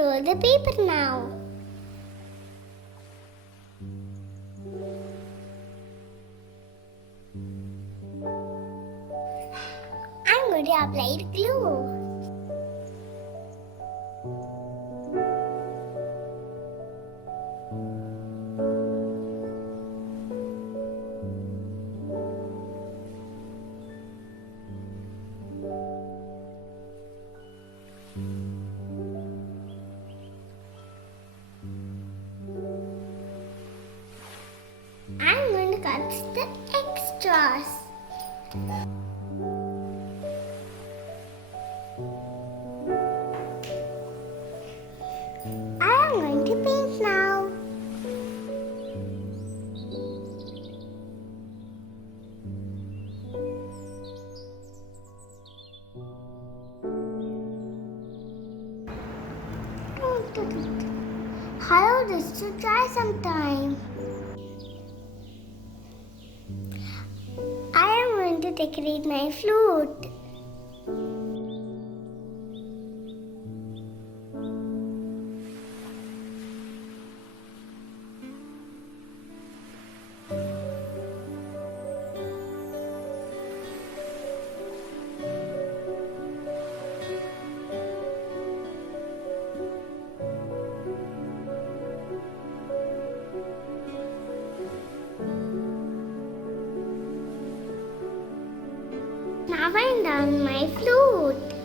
roll the paper now. I'm going to apply the glue. I'm going to cut the extras. I am going to paint now. Allow this to dry some time. I am going to decorate my flute. Now I'm done my flute.